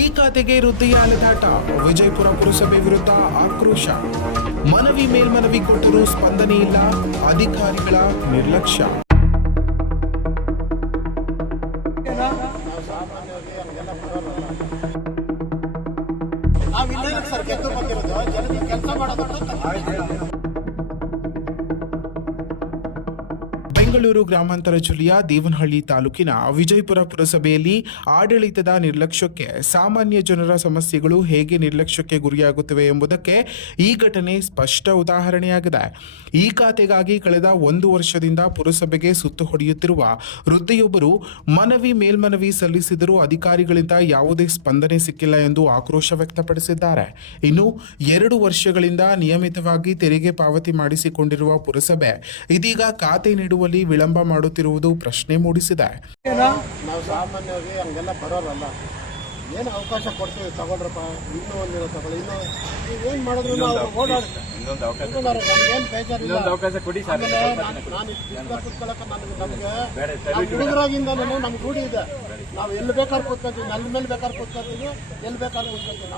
ಈ ಖಾತೆಗೆ ವೃದ್ಧಿಯ ಅಲೆದಾಟ. ವಿಜಯಪುರ ಪುರಸಭೆ ವಿರುದ್ಧ ಆಕ್ರೋಶ. ಮನವಿ ಮೇಲ್ಮನವಿ ಕೊಟ್ಟರೂ ಸ್ಪಂದನೆ ಇಲ್ಲ. ಅಧಿಕಾರಿಗಳ ನಿರ್ಲಕ್ಷ್ಯ. ಬೆಂಗಳೂರು ಗ್ರಾಮಾಂತರ ಜಿಲ್ಲೆಯ ದೇವನಹಳ್ಳಿ ತಾಲೂಕಿನ ವಿಜಯಪುರ ಪುರಸಭೆಯಲ್ಲಿ ಆಡಳಿತದ ನಿರ್ಲಕ್ಷ್ಯಕ್ಕೆ ಸಾಮಾನ್ಯ ಜನರ ಸಮಸ್ಯೆಗಳು ಹೇಗೆ ನಿರ್ಲಕ್ಷ್ಯಕ್ಕೆ ಗುರಿಯಾಗುತ್ತವೆ ಎಂಬುದಕ್ಕೆ ಈ ಘಟನೆ ಸ್ಪಷ್ಟ ಉದಾಹರಣೆಯಾಗಿದೆ. ಈ ಖಾತೆಗಾಗಿ ಕಳೆದ 1 ವರ್ಷದಿಂದ ಪುರಸಭೆಗೆ ಸುತ್ತು ಹೊಡೆಯುತ್ತಿರುವ ವೃದ್ಧೆಯೊಬ್ಬರು ಮನವಿ ಮೇಲ್ಮನವಿ ಸಲ್ಲಿಸಿದರೂ ಅಧಿಕಾರಿಗಳಿಂದ ಯಾವುದೇ ಸ್ಪಂದನೆ ಸಿಕ್ಕಿಲ್ಲ ಎಂದು ಆಕ್ರೋಶ ವ್ಯಕ್ತಪಡಿಸಿದ್ದಾರೆ. ಇನ್ನು 2 ವರ್ಷಗಳಿಂದ ನಿಯಮಿತವಾಗಿ ತೆರಿಗೆ ಪಾವತಿ ಮಾಡಿಸಿಕೊಂಡಿರುವ ಪುರಸಭೆ ಇದೀಗ ಖಾತೆ ನೀಡುವಲ್ಲಿ ವಿಳಂಬ ಮಾಡುತ್ತಿರುವುದು ಪ್ರಶ್ನೆ ಮೂಡಿಸಿದೆ. ನಾವು ಸಾಮಾನ್ಯವಾಗಿ ಹಂಗೆಲ್ಲ ಬರೋರಲ್ಲ, ಏನು ಅವಕಾಶ ಕೊಡ್ತೀವಿ ತಗೊಳ್ರಪ್ಪ, ಇನ್ನೂ ಒಂದಿನ ತಗೊಳ್ಳಿ, ಇನ್ನೂ ನೀವೇನು ಮಾಡಿದ್ರು ನಾವು ಓಡಾಡ್ತೀವಿ. ನಮ್ಗೇನು ಬೇಜಾರಿಲ್ಲ. ನಾನು ಕೂತ್ಕೊಳ್ಳೋಕೆ ನಮಗೆ ಹುಡುಗರಾಗಿಂದ ನಮ್ಗೆ ರೂಢಿ ಇದೆ. ನಾವು ಎಲ್ಲಿ ಬೇಕಾದ್ರೆ ಕೂತ್ಕೊತೀವಿ, ನೆಲ ಮೇಲೆ ಬೇಕಾದ್ರೆ ಕೂತ್ಕೊತೀವಿ, ಎಲ್ಲಿ ಬೇಕಾದ್ರೆ ಕೂತ್ಕೊತೀವಿ.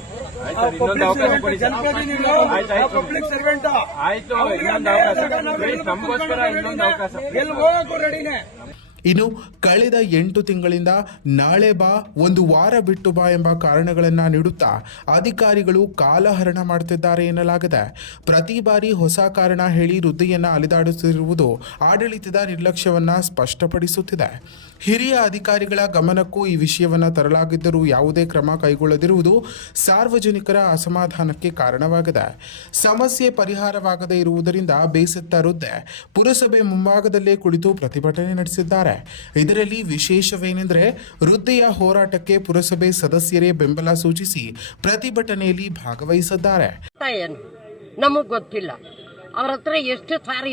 ಇನ್ನು ಕಳೆದ 8 ತಿಂಗಳಿಂದ ನಾಳೆ ಬಾ, 1 ವಾರ ಬಿಟ್ಟು ಬಾ ಎಂಬ ಕಾರಣಗಳನ್ನು ನೀಡುತ್ತಾ ಅಧಿಕಾರಿಗಳು ಕಾಲಹರಣ ಮಾಡುತ್ತಿದ್ದಾರೆ ಎನ್ನಲಾಗಿದೆ. ಪ್ರತಿ ಬಾರಿ ಹೊಸ ಕಾರಣ ಹೇಳಿ ವೃದ್ಧಿಯನ್ನು ಅಲೆದಾಡುತ್ತಿರುವುದು ಆಡಳಿತದ ನಿರ್ಲಕ್ಷ್ಯವನ್ನು ಸ್ಪಷ್ಟಪಡಿಸುತ್ತಿದೆ. ಹಿರಿಯ ಅಧಿಕಾರಿಗಳ ಗಮನಕ್ಕೂ ಈ ವಿಷಯವನ್ನು ತರಲಾಗಿದ್ದರೂ ಯಾವುದೇ ಕ್ರಮ ಕೈಗೊಳ್ಳದಿರುವುದು ಸಾರ್ವಜನಿಕರ ಅಸಮಾಧಾನಕ್ಕೆ ಕಾರಣವಾಗಿದೆ. ಸಮಸ್ಯೆ ಪರಿಹಾರವಾಗದೇ ಇರುವುದರಿಂದ ಬೇಸತ್ತ ವೃದ್ಧೆ ಪುರಸಭೆ ಮುಂಭಾಗದಲ್ಲೇ ಕುಳಿತು ಪ್ರತಿಭಟನೆ ನಡೆಸಿದ್ದಾರೆ. ಇದರಲ್ಲಿ ವಿಶೇಷವೇನೆಂದರೆ ವೃದ್ಧೆಯ ಹೋರಾಟಕ್ಕೆ ಪುರಸಭೆ ಸದಸ್ಯರೇ ಬೆಂಬಲ ಸೂಚಿಸಿ ಪ್ರತಿಭಟನೆಯಲ್ಲಿ ಭಾಗವಹಿಸಿದ್ದಾರೆ. ನಮಗ್ ಗೊತ್ತಿಲ್ಲ, ಅವ್ರ ಹತ್ರ ಎಷ್ಟು ಸಾರಿ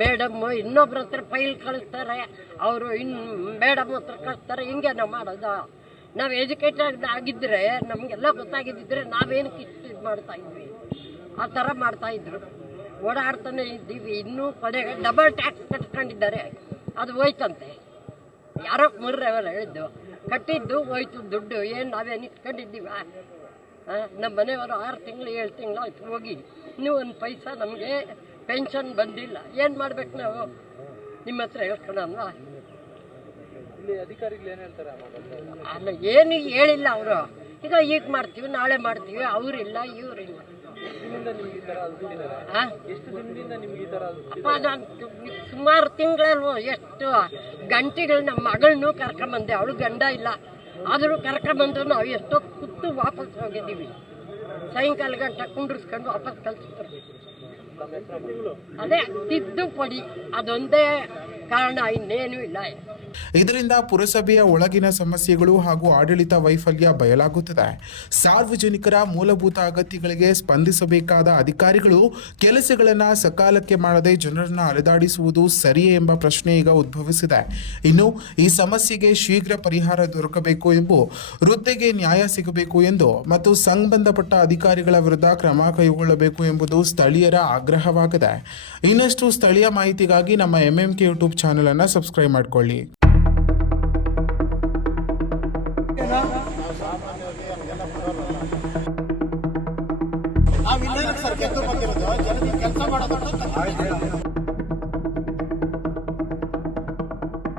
ಮೇಡಮ್ ಇನ್ನೊಬ್ರ ಹತ್ರ ಫೈಲ್ ಕಳಿಸ್ತಾರೆ, ಅವರು ಮೇಡಮ್ ಹತ್ರ ಕಳಿಸ್ತಾರೆ. ಹಿಂಗೆ ನಾವು ಮಾಡೋದ? ನಾವು ಎಜುಕೇಟೆಡ್ ಆಗಿದ್ರೆ ನಮಗೆಲ್ಲ ಗೊತ್ತಾಗಿದ್ದಿದ್ರೆ ನಾವೇನಕ್ಕೆ ಇಷ್ಟು ಮಾಡ್ತಾ ಇದ್ವಿ? ಆ ಥರ ಮಾಡ್ತಾ ಇದ್ರು. ಓಡಾಡ್ತಾನೆ ಇದ್ದೀವಿ. ಇನ್ನೂ ಕೊನೆಗೆ ಡಬಲ್ ಟ್ಯಾಕ್ಸ್ ಕಟ್ಕೊಂಡಿದ್ದಾರೆ, ಅದು ಹೋಯ್ತಂತೆ. ಯಾರೋ ಮುರ್ರವರು ಹೇಳಿದ್ದು, ಕಟ್ಟಿದ್ದು ಹೋಯ್ತು ದುಡ್ಡು. ಏನು ನಾವೇನು ಇಟ್ಕೊಂಡಿದ್ದೀವ? ನಮ್ಮ ಮನೆಯವರು 6 ತಿಂಗಳು 7 ತಿಂಗಳು ಆಯ್ತು ಹೋಗಿ, ಇನ್ನೂ 1 ಪೈಸಾ ನಮಗೆ ಪೆನ್ಷನ್ ಬಂದಿಲ್ಲ. ಏನು ಮಾಡ್ಬೇಕು ನಾವು? ನಿಮ್ಮ ಹತ್ರ ಹೇಳ್ಕೊಳಲ್ವಾ? ಅಲ್ಲ, ಏನು ಹೇಳಿಲ್ಲ ಅವರು. ಈಗ ಮಾಡ್ತೀವಿ, ನಾಳೆ ಮಾಡ್ತೀವಿ, ಅವರಿಲ್ಲ ಇವರಿಲ್ಲ. ಅಪ್ಪ, ನಾನು ಸುಮಾರು ತಿಂಗಳಲ್ವ, ಎಷ್ಟು ಗಂಟೆಗಳು ನಮ್ಮ ಮಗಳನ್ನೂ ಕರ್ಕೊಂಬಂದೆ. ಅವಳು ಗಂಡ ಇಲ್ಲ, ಆದರೂ ಕರ್ಕೊಂಬಂದು ನಾವು ಎಷ್ಟೋ ಕೂತು ವಾಪಸ್ ಹೋಗಿದ್ದೀವಿ. ಸಾಯಂಕಾಲ ಗಂಟ ಕುಂಡ್ರಿಸ್ಕೊಂಡು ವಾಪಸ್ ಕಳಿಸ್ತಾರೆ. ಅದೇ ತಿದ್ದುಪಡಿ, ಅದೊಂದೇ ಕಾರಣ, ಇನ್ನೇನು ಇಲ್ಲ. ಇದರಿಂದ ಪುರಸಭೆಯ ಒಳಗಿನ ಸಮಸ್ಯೆಗಳು ಹಾಗೂ ಆಡಳಿತ ವೈಫಲ್ಯ ಬಯಲಾಗುತ್ತದೆ. ಸಾರ್ವಜನಿಕರ ಮೂಲಭೂತ ಅಗತ್ಯಗಳಿಗೆ ಸ್ಪಂದಿಸಬೇಕಾದ ಅಧಿಕಾರಿಗಳು ಕೆಲಸಗಳನ್ನು ಸಕಾಲಕ್ಕೆ ಮಾಡದೆ ಜನರನ್ನು ಅಲೆದಾಡಿಸುವುದು ಸರಿಯೇ ಎಂಬ ಪ್ರಶ್ನೆ ಈಗ ಉದ್ಭವಿಸಿದೆ. ಇನ್ನು ಈ ಸಮಸ್ಯೆಗೆ ಶೀಘ್ರ ಪರಿಹಾರ ದೊರಕಬೇಕು ಎಂದು, ವೃದ್ಧೆಗೆ ನ್ಯಾಯ ಸಿಗಬೇಕು ಎಂದು ಮತ್ತು ಸಂಬಂಧಪಟ್ಟ ಅಧಿಕಾರಿಗಳ ವಿರುದ್ಧ ಕ್ರಮ ಕೈಗೊಳ್ಳಬೇಕು ಎಂಬುದು ಸ್ಥಳೀಯರ ಆಗ್ರಹವಾಗಿದೆ. ಇನ್ನಷ್ಟು ಸ್ಥಳೀಯ ಮಾಹಿತಿಗಾಗಿ ನಮ್ಮ MMK ಯೂಟ್ಯೂಬ್ ಚಾನೆಲ್ ಅನ್ನು ಸಬ್ಸ್ಕ್ರೈಬ್ ಮಾಡಿಕೊಳ್ಳಿ. ನಾವಿಲ್ಲ ಸರ್, ಗೆದ್ದು ಬಂದಿರೋದು ಜನರಿಗೆ ಕೆಲಸ ಮಾಡೋದು.